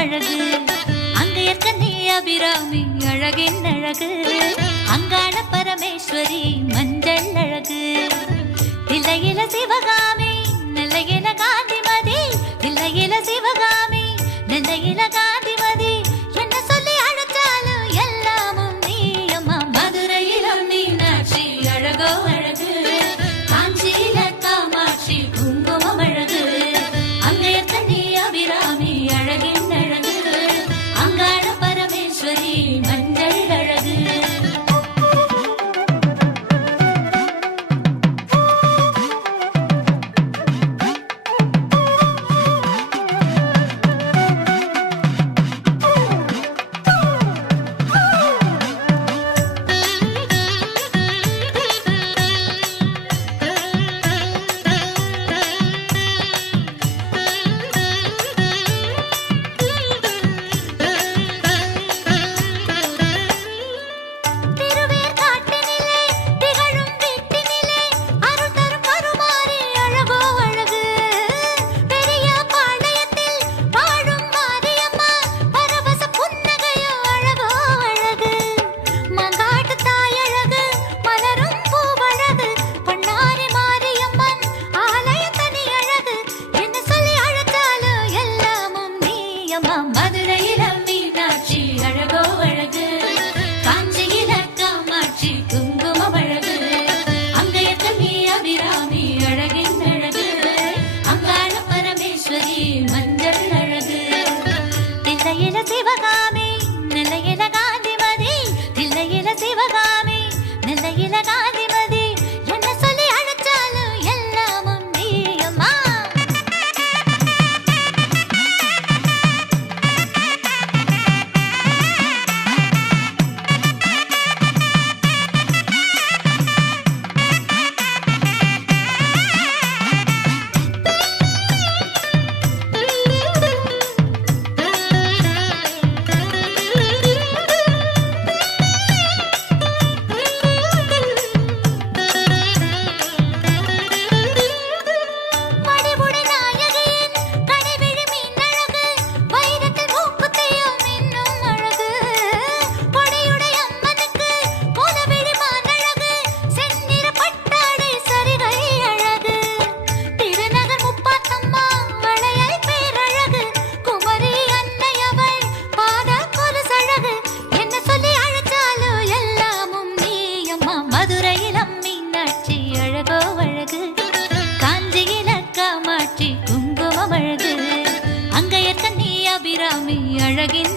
அழகு அங்கையர் கண்ணி அபிராமி அழகின் அழகு அங்காள பரமேஸ்வரி மஞ்சள் அழகு தில்லையில சிவகாமி நெல்லையில காந்திமதி தில்லையில சிவகாமி நெல்லையில காந்திமதி என்ன சொல்லி அழைச்சாலும் எல்லாமும் நீ அம்மா மதுரையிலும் மீனாட்சி அழகோ அழகு காஞ்சியில காமாட்சி குங்குமம் அழகு அங்கையர் கண்ணி அபிராமி அழகின் அழகு அங்காள பரமேஸ்வரி மஞ்சள் அழகு மதுரையில மீனாட்சி அழகோ அழகு காஞ்சியில காமாட்சி குங்குமம் அழகு அங்கையர் கண்ணி அபிராமி அழகின் அழகு அங்காள பரமேஸ்வரி மஞ்சள் அழகு தில்லையில சிவகாமி நெல்லையில காந்திமதி தில்லையில சிவகாமி நெல்லையில காந்திமதி என்ன சொல்லி அழைச்சாலும் எல்லாமும் நீ அம்மா மதுரையிலம் மீனாட்சி அழகோ அழகு காஞ்சியில காமாட்சி குங்குமம் அழகு அங்கையர் கண்ணி அபிராமி அழகின்